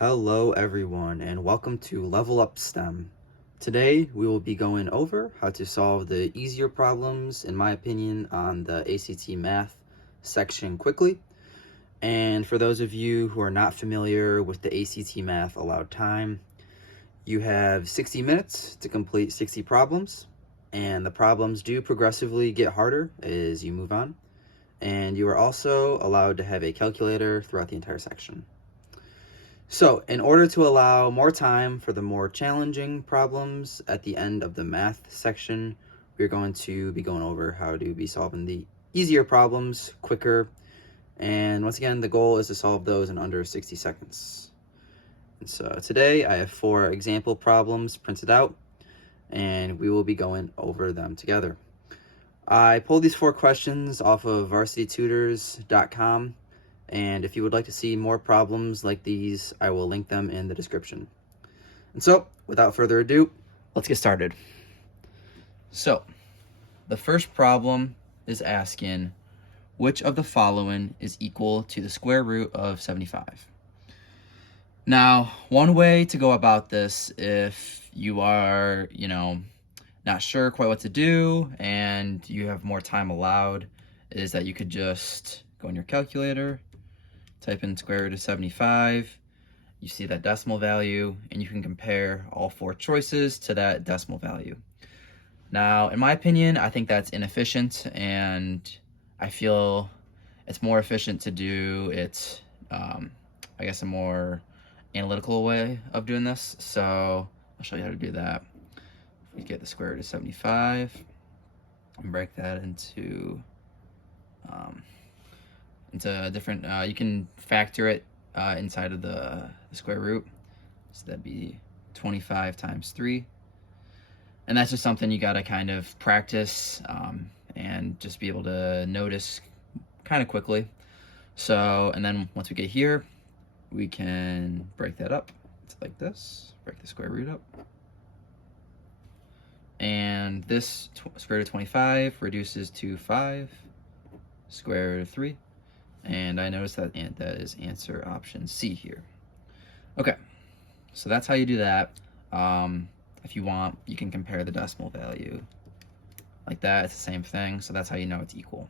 Hello everyone and welcome to Level Up STEM. Today we will be going over how to solve the easier problems, in my opinion, on the ACT math section quickly. And for those of you who are not familiar with the ACT math allowed time, you have 60 minutes to complete 60 problems, and the problems do progressively get harder as you move on. And you are also allowed to have a calculator throughout the entire section. So, in order to allow more time for the more challenging problems at the end of the math section, we're going to be going over how to be solving the easier problems quicker. And once again, the goal is to solve those in under 60 seconds. And so today I have 4 example problems printed out, and we will be going over them together. I pulled these 4 questions off of varsitytutors.com. And if you would like to see more problems like these, I will link them in the description. And so, without further ado, let's get started. So, the first problem is asking, which of the following is equal to the square root of 75? Now, one way to go about this, if you are, not sure quite what to do and you have more time allowed, is that you could just go in your calculator, type in square root of 75, you see that decimal value, and you can compare all 4 choices to that decimal value. Now, in my opinion, I think that's inefficient, and I feel it's more efficient to do it, I guess, a more analytical way of doing this. So I'll show you how to do that. We get the square root of 75 and break that into different, you can factor it inside of the square root. So that'd be 25 times 3. And that's just something you gotta kind of practice and just be able to notice kind of quickly. So, and then once we get here, we can break that up. It's like this, break the square root up. And this square root of 25 reduces to 5, square root of 3. And I noticed that that is answer option C here. Okay, so that's how you do that. If you want, you can compare the decimal value like that. It's the same thing, so that's how you know it's equal.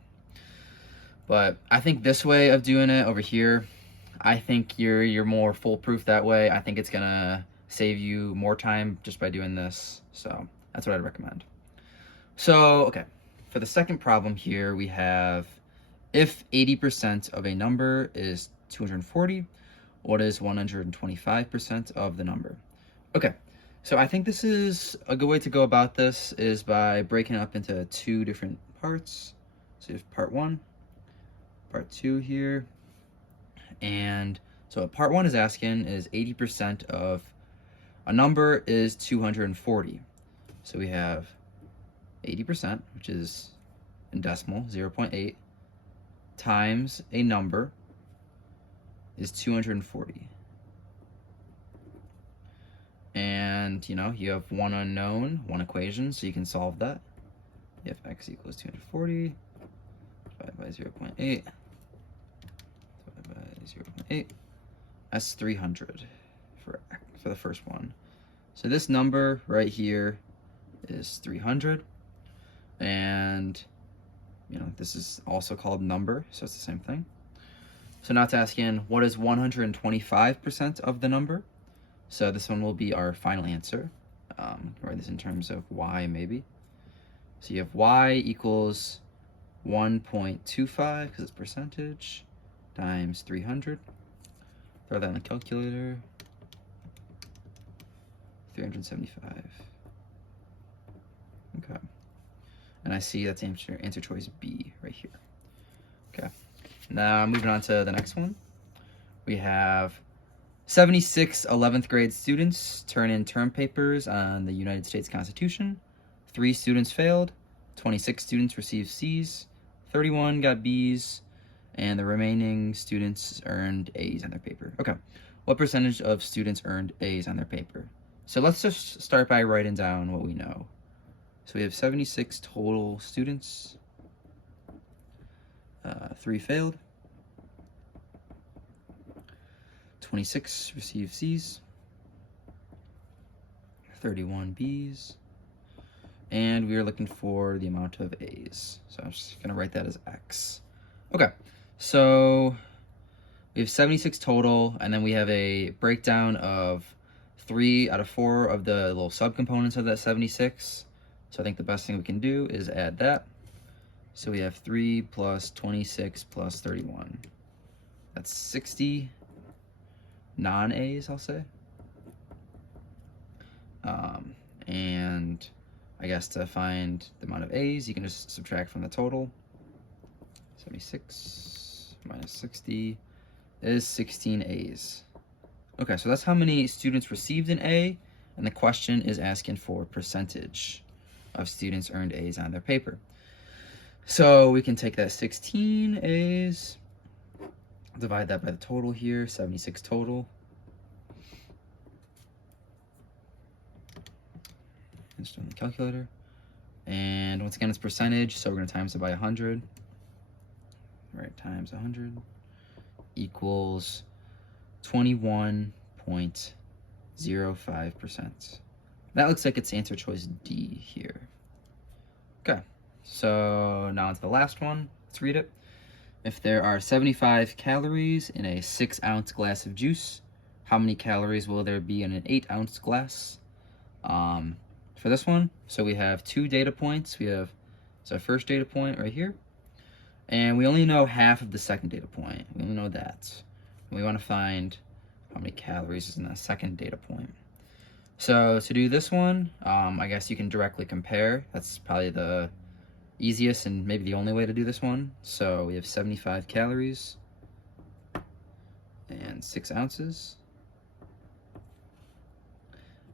But I think this way of doing it over here, I think you're more foolproof that way. I think it's gonna save you more time just by doing this. So that's what I'd recommend. So, okay, for the second problem here, we have, if 80% of a number is 240, what is 125% of the number? Okay, so I think this is a good way to go about this is by breaking it up into 2 different parts. So you have part 1, part 2 here. And so what part 1 is asking is 80% of a number is 240. So we have 80%, which is in decimal, 0.8, times a number is 240. And, you have one unknown, one equation, so you can solve that. You have x equals 240 divided by 0.8 divided by 0.8. That's 300 for the first one. So this number right here is 300. And this is also called number, so it's the same thing. So now it's asking, what is 125% of the number? So this one will be our final answer. Write this in terms of y, maybe. So you have y equals 1.25, because it's percentage, times 300. Throw that in the calculator. 375. Okay. And I see that's answer choice B right here. Okay, now moving on to the next one. We have 76 11th grade students turn in term papers on the United States Constitution. 3 students failed, 26 students received C's, 31 got B's, and the remaining students earned A's on their paper. Okay, what percentage of students earned A's on their paper? So let's just start by writing down what we know. So we have 76 total students. 3 failed. 26 received C's, 31 B's, and we are looking for the amount of A's. So I'm just gonna write that as X. Okay, so we have 76 total, and then we have a breakdown of 3 out of 4 of the little subcomponents of that 76. So I think the best thing we can do is add that. So we have 3 plus 26 plus 31. That's 60 non-A's, I'll say. And I guess to find the amount of A's, you can just subtract from the total. 76 minus 60 is 16 A's. Okay, so that's how many students received an A, and the question is asking for percentage of students earned A's on their paper. So we can take that 16 A's, divide that by the total here, 76 total. Just on the calculator. And once again, it's percentage, so we're going to times it by 100. Right, times 100 equals 21.05%. That looks like it's answer choice D here. Okay, so now into the last one. Let's read it. If there are 75 calories in a 6-ounce glass of juice, how many calories will there be in an 8-ounce glass? For this one, so we have 2 data points. It's our first data point right here, and we only know half of the second data point. We only know that. And we want to find how many calories is in that second data point. So to do this one, I guess you can directly compare. That's probably the easiest and maybe the only way to do this one. So we have 75 calories and 6 ounces,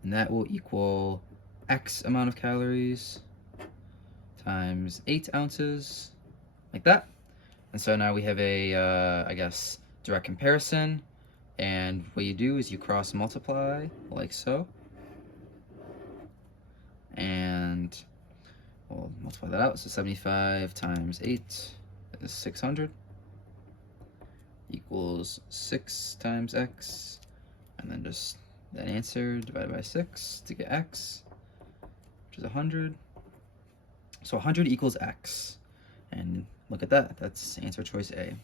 and that will equal X amount of calories times 8 ounces, like that. And so now we have a, I guess, direct comparison. And what you do is you cross multiply like so. And we'll multiply that out. So 75 times 8 is 600 equals 6 times X. And then just that answer divided by 6 to get X, which is 100. So 100 equals X. And look at that. That's answer choice A.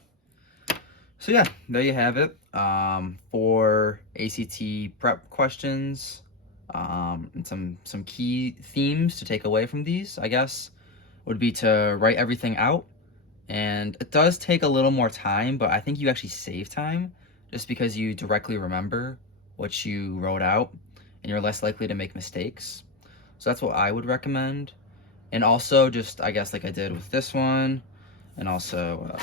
So yeah, there you have it. 4 ACT prep questions, and some key themes to take away from these, I guess, would be to write everything out. And it does take a little more time, but I think you actually save time just because you directly remember what you wrote out and you're less likely to make mistakes. So that's what I would recommend. And also just, I guess, like I did with this one and also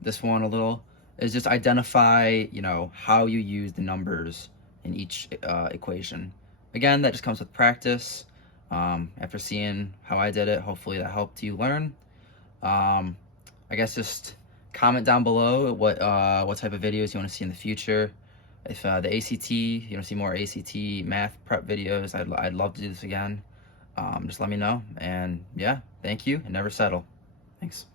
this one a little, is just identify, how you use the numbers in each equation. Again, that just comes with practice. After seeing how I did it, hopefully that helped you learn. I guess just comment down below what type of videos you want to see in the future. If the ACT, you want to see more ACT math prep videos, I'd love to do this again. Just let me know. And yeah, thank you, and never settle. Thanks.